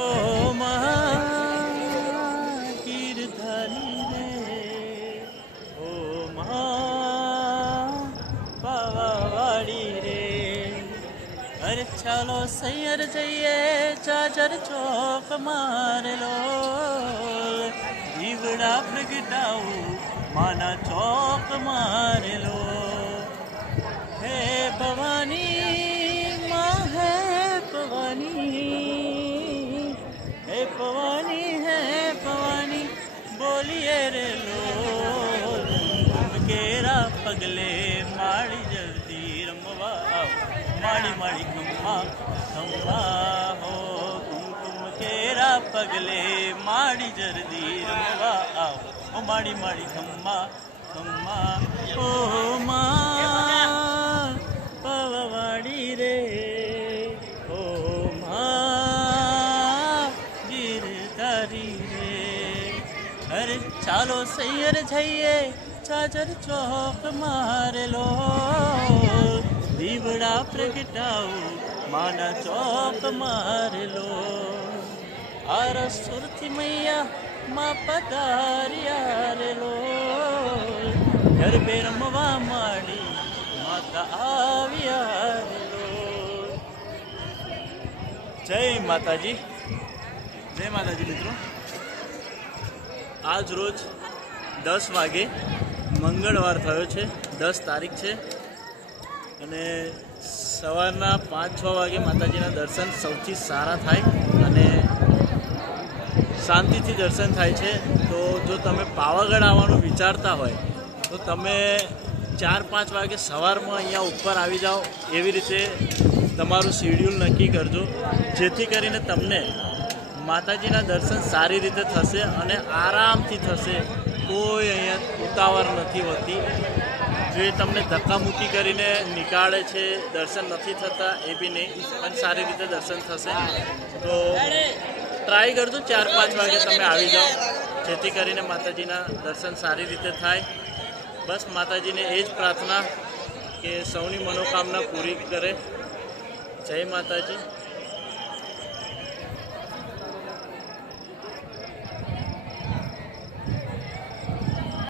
ઓ મા ગીરધારી રે, ઓ મા પાવાવાડી રે, અરે ચાલો સૈયર જઈએ ચાચર ચોક મારેલો, દીવડા પ્રગટાવું માના ચોક મારેલો. હે ભવાની માં હે ભવાની, હે ભવાની હે ભવાની બોલીએ રે લોલ. કેરા પગલે માળી જલ્દી રમવા આવ, માળી માળી ખમ્મા ખમ્મા હો. કુમકુમ કેરા પગલે માળી જલ્દી રમવા આવ, ઓ માળી માળી ખમ્મા ખમ્મા. ઓ મા પાવાવાડી રે, ઓ મા ગીરધારી રે, અરે ચાલો સૈયર જઈએ ચાચર ચોક મારેલો, દીવડા પ્રગટાવું માના ચોક મારેલો. આર સુરતી મૈયા માં પધાર્યા રેલો, ગરબે રમવા માંડી માતા આવ્યા રેલો. જય માતાજી, જય માતાજી મિત્રો. આજ રોજ 10 વાગે મંગળવાર થયો છે, 10 તારીખ છે, અને સવારના 5-6 વાગે માતાજીના દર્શન સૌથી સારા થાય અને શાંતિથી દર્શન થાય છે. તો જો તમે પાવાગઢ આવવાનું વિચારતા હોય તો તમે 4-5 વાગે સવારમાં અહીંયા ઉપર આવી જાઓ, એવી રીતે તમારું શેડ્યુલ નક્કી કરજો, જેથી કરીને તમને માતાજીના દર્શન સારી રીતે થશે અને આરામથી થશે. કોઈ અહીંયા ઉતાવળ નથી હોતી. જે તમને ધક્કામુક્કી કરીને નીકાળે છે, દર્શન નથી થતા, એ બી નહીં, પણ સારી રીતે દર્શન થશે. તો ટ્રાય કરજો 4-5 વાગે તમે આવી જાઓ, જેથી કરીને માતાજીના દર્શન સારી રીતે થાય. બસ માતાજીને એ જ પ્રાર્થના કે સૌની મનોકામના પૂરી કરે. જય માતાજી.